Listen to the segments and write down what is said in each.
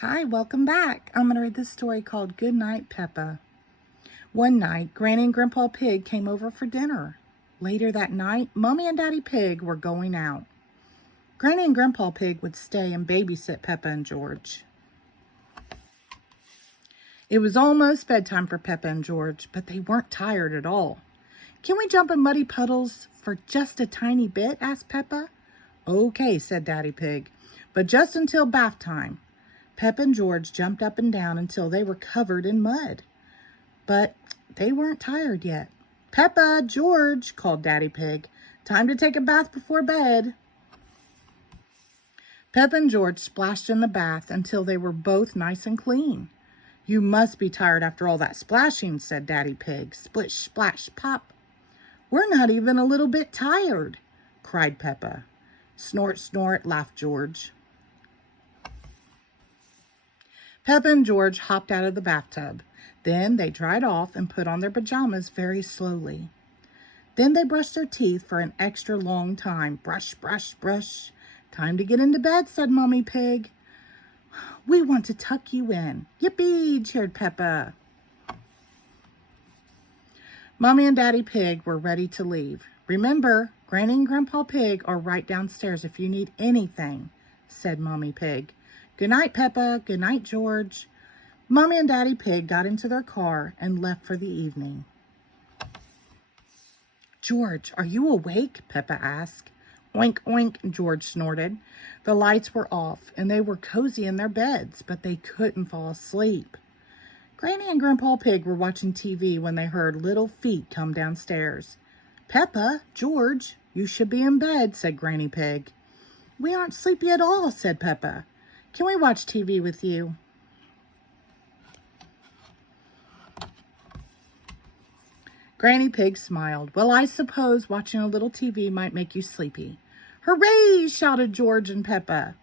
Hi, welcome back. I'm going to read this story called Goodnight Peppa. One night, Granny and Grandpa Pig came over for dinner. Later that night, Mommy and Daddy Pig were going out. Granny and Grandpa Pig would stay and babysit Peppa and George. It was almost bedtime for Peppa and George, but they weren't tired at all. "Can we jump in muddy puddles for just a tiny bit?" asked Peppa. "Okay," said Daddy Pig, "but just until bath time." Peppa and George jumped up and down until they were covered in mud. But they weren't tired yet. "Peppa, George," called Daddy Pig, "time to take a bath before bed." Peppa and George splashed in the bath until they were both nice and clean. "You must be tired after all that splashing," said Daddy Pig. Splish, splash, pop. "We're not even a little bit tired," cried Peppa. "Snort, snort," laughed George. Peppa and George hopped out of the bathtub. Then they dried off and put on their pajamas very slowly. Then they brushed their teeth for an extra long time. Brush, brush, brush. "Time to get into bed," said Mommy Pig. "We want to tuck you in." "Yippee!" cheered Peppa. Mommy and Daddy Pig were ready to leave. "Remember, Granny and Grandpa Pig are right downstairs if you need anything," said Mommy Pig. "Good night, Peppa. Good night, George." Mommy and Daddy Pig got into their car and left for the evening. "George, are you awake?" Peppa asked. "Oink, oink," George snorted. The lights were off and they were cozy in their beds, but they couldn't fall asleep. Granny and Grandpa Pig were watching TV when they heard little feet come downstairs. "Peppa, George, you should be in bed," said Granny Pig. "We aren't sleepy at all," said Peppa. "Can we watch TV with you?" Granny Pig smiled. "Well, I suppose watching a little TV might make you sleepy." "Hooray!" shouted George and Peppa.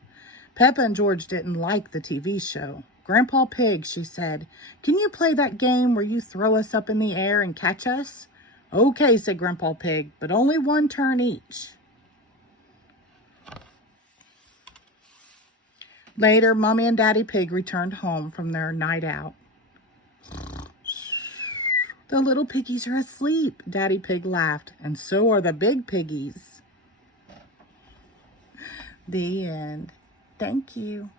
Peppa and George didn't like the TV show. "Grandpa Pig," she said, "can you play that game where you throw us up in the air and catch us?" "Okay," said Grandpa Pig, "but only one turn each." Later, Mommy and Daddy Pig returned home from their night out. "The little piggies are asleep," Daddy Pig laughed, "and so are the big piggies." The end. Thank you.